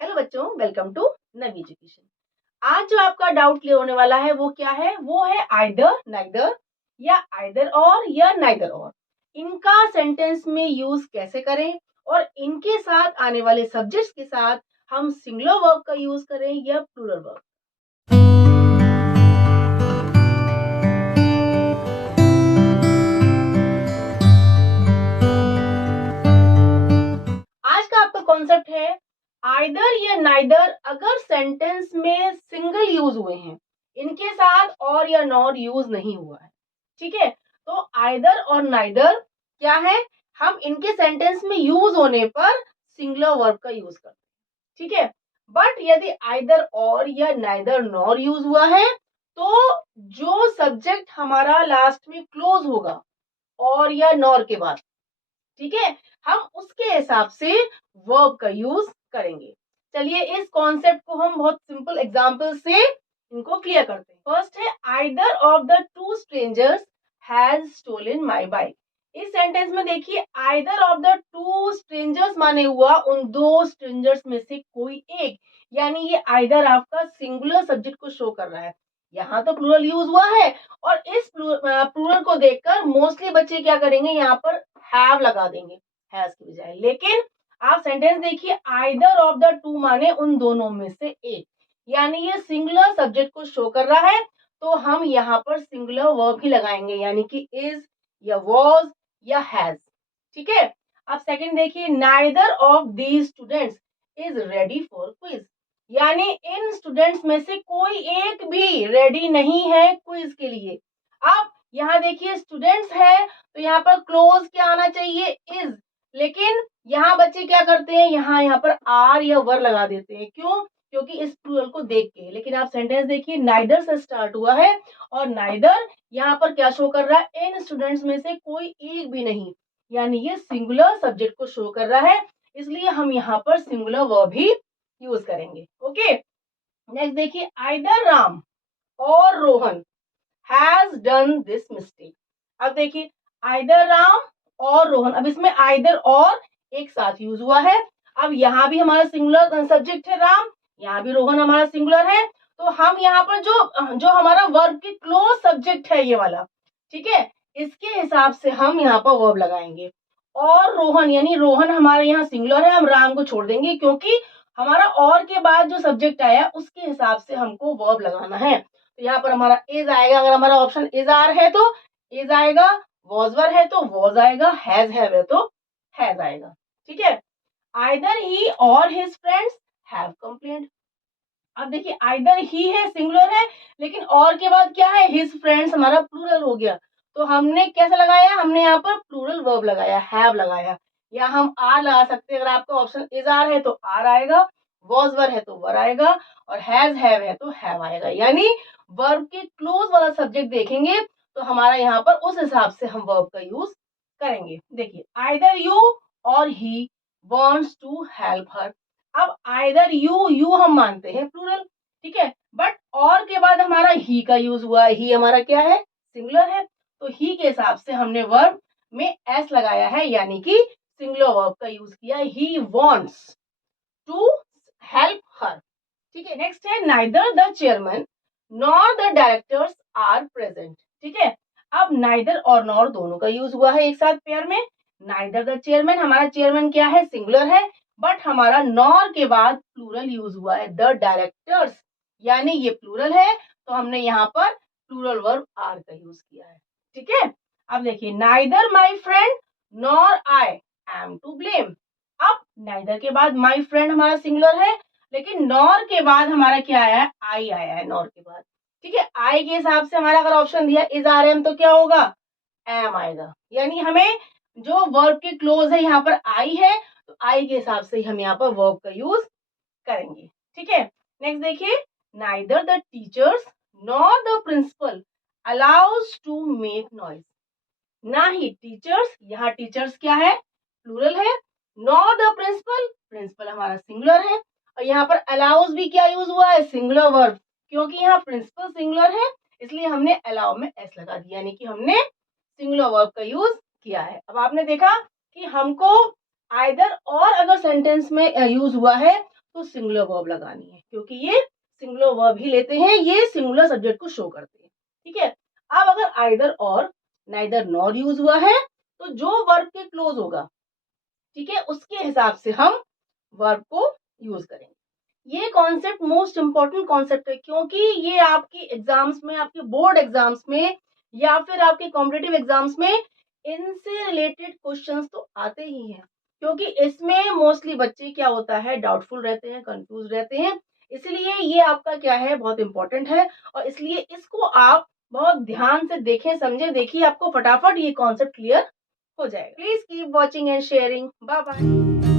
Hello बच्चों, welcome to Navi education. आज जो आपका डाउट क्लियर होने वाला है वो क्या है? वो है आइदर नाइदर या आइदर और या नाइदर और। इनका सेंटेंस में यूज कैसे करें और इनके साथ आने वाले सब्जेक्ट्स के साथ हम सिंगुलर वर्ब का यूज करें या प्लूरल वर्ब। आज का आपका कॉन्सेप्ट है आइदर या नाइदर। अगर सेंटेंस में सिंगल यूज हुए हैं, इनके साथ और या नॉट यूज नहीं हुआ है, ठीक है, तो आइदर और नाइदर क्या है? हम इनके सेंटेंस में यूज होने पर सिंगुलर वर्ब का यूज करते हैं, ठीक है। बट यदि आइदर और या नाइदर नॉर यूज हुआ है तो जो सब्जेक्ट हमारा लास्ट में क्लोज होगा और या नॉर के बाद, ठीक है, हम उसके हिसाब से वर्ब का यूज करेंगे। चलिए इस कॉन्सेप्ट को हम बहुत सिंपल एग्जांपल से इनको क्लियर करते हैं। फर्स्ट है either of the two strangers has stolen my bike. इस सेंटेंस में देखिए either of the two strangers माने हुआ उन दो स्ट्रेंजर्स में से कोई एक, यानी ये आइदर आपका सिंगुलर सब्जेक्ट को शो कर रहा है। यहाँ तो प्लूरल यूज हुआ है और इस प्लूरल को देखकर मोस्टली बच्चे क्या करेंगे, यहाँ पर हैव लगा देंगे हैज की बजाय। लेकिन आप सेंटेंस देखिए आइदर ऑफ द टू माने उन दोनों में से एक, यानी ये सिंगुलर सब्जेक्ट को शो कर रहा है, तो हम यहाँ पर सिंगुलर वर्ब ही लगाएंगे, यानी कि इज या वॉज या हैज, ठीक है। अब सेकंड देखिए neither of these students is ready for quiz, यानी इन स्टूडेंट्स में से कोई एक भी रेडी नहीं है क्विज के लिए। अब यहाँ देखिए स्टूडेंट्स है तो यहाँ पर क्लोज क्या आना चाहिए? इज। लेकिन यहाँ बच्चे क्या करते हैं, यहाँ पर आर या वर लगा देते हैं। क्यों? क्योंकि इस प्लूरल को देख के। लेकिन आप सेंटेंस देखिए नाइदर से स्टार्ट हुआ है और नाइदर यहाँ पर क्या शो कर रहा है? इन स्टूडेंट्स में से कोई एक भी नहीं, यानी ये सिंगुलर सब्जेक्ट को शो कर रहा है, इसलिए हम यहाँ पर सिंगुलर वर्ब ही यूज करेंगे। ओके, नेक्स्ट देखिए आइदर राम और Rohan has done this mistake. अब देखिए आइदर राम और रोहन, अब इसमें आइदर और एक साथ यूज हुआ है। अब यहाँ भी हमारा सिंगुलर सब्जेक्ट है राम, यहाँ भी रोहन हमारा सिंगुलर है, तो हम यहाँ पर जो जो हमारा वर्ब की क्लोज सब्जेक्ट है ये वाला, ठीक है, इसके हिसाब से हम यहाँ पर वर्ब लगाएंगे। और रोहन यानी रोहन हमारा यहाँ सिंगुलर है, हम राम को छोड़ देंगे क्योंकि हमारा और के बाद जो सब्जेक्ट आया उसके हिसाब से हमको वर्ब लगाना है। तो यहाँ पर हमारा इज आएगा, अगर हमारा ऑप्शन इज आर है तो इज आएगा, वॉजवर है तो वॉज आएगा, हैज है तो हैज आएगा, ठीक है। आइदर ही और हिज फ्रेंड्स हैव कंप्लेंट। अब देखिए आइदर ही है सिंगुलर है, लेकिन और के बाद क्या है? हिज फ्रेंड्स हमारा प्लूरल हो गया, तो हमने कैसे लगाया? हमने यहाँ पर प्लूरल वर्ब लगाया, हैव लगाया, या हम आर लगा सकते हैं। अगर आपका ऑप्शन इज आर है तो आर आएगा, वॉज वर है तो वर आएगा, और हैज हैव है तो हैव आएगा। यानी वर्ब के क्लोज वाला सब्जेक्ट देखेंगे तो हमारा यहाँ पर उस हिसाब से हम वर्ब का यूज करेंगे। देखिए आइदर यू और he wants to help her. अब आइदर यू हम मानते हैं प्लूरल, ठीक है, बट और के बाद हमारा ही का यूज हुआ है, ही हमारा क्या है? सिंगुलर है, तो ही के हिसाब से हमने वर्ब में एस लगाया है, यानी कि सिंगुलर वर्ब का यूज किया है। He wants to help her, ठीक है। नेक्स्ट है neither the chairman nor the directors are present, ठीक है। अब नाइदर और नॉर दोनों का यूज हुआ है एक साथ पेयर में। नाइदर द चेयरमैन, हमारा चेयरमैन क्या है? सिंगुलर है, बट हमारा नॉर के बाद प्लूरल यूज हुआ है द डायरेक्टर्स, यानी ये प्लूरल है, तो हमने यहाँ पर प्लूरल वर्ब आर का यूज किया है, ठीक है। अब देखिए neither my friend nor I am to blame. अब नाइदर के बाद माई फ्रेंड हमारा सिंगुलर है, लेकिन नॉर के बाद हमारा क्या आया है? आई आया है नॉर के बाद, ठीक है। आई के हिसाब से हमारा अगर ऑप्शन दिया इज आर एम तो क्या होगा? एम आएगा, यानी हमें जो वर्ब के क्लोज है यहाँ पर आई है, तो आई के हिसाब से हम यहाँ पर वर्ब का यूज करेंगे, ठीक है। नेक्स्ट देखिए neither the teachers nor the principal allows to make noise. ना ही टीचर्स, यहाँ टीचर्स क्या है? प्लूरल है, नॉर द प्रिंसिपल, प्रिंसिपल हमारा सिंगुलर है, और यहाँ पर अलाउज भी क्या यूज हुआ है? सिंगुलर वर्ब, क्योंकि यहाँ प्रिंसिपल सिंगुलर है इसलिए हमने अलाउ में एस लगा दिया, यानी कि हमने सिंगुलर वर्ब का यूज किया है। अब आपने देखा कि हमको आइदर और अगर सेंटेंस में यूज हुआ है तो सिंगुलर वर्ब लगानी है, क्योंकि ये सिंगुलर वर्ब ही लेते हैं, ये सिंगुलर सब्जेक्ट को शो करते हैं। ठीक है, अब अगर आइदर और नाइदर नॉर यूज हुआ है तो जो वर्ब के क्लोज होगा, ठीक है, उसके हिसाब से हम वर्ब को यूज करेंगे। ये कॉन्सेप्ट मोस्ट इंपॉर्टेंट कॉन्सेप्ट है, क्योंकि ये आपकी एग्जाम्स में, आपके बोर्ड एग्जाम्स में या फिर आपके कॉम्पिटिटिव एग्जाम्स में इनसे रिलेटेड क्वेश्चंस तो आते ही हैं, क्योंकि इसमें मोस्टली बच्चे क्या होता है, डाउटफुल रहते हैं, कंफ्यूज रहते हैं। इसलिए ये आपका क्या है, बहुत इंपॉर्टेंट है, और इसलिए इसको आप बहुत ध्यान से देखें, समझें, देखिए आपको फटाफट ये कॉन्सेप्ट क्लियर हो जाएगा। Please keep watching and sharing. Bye bye.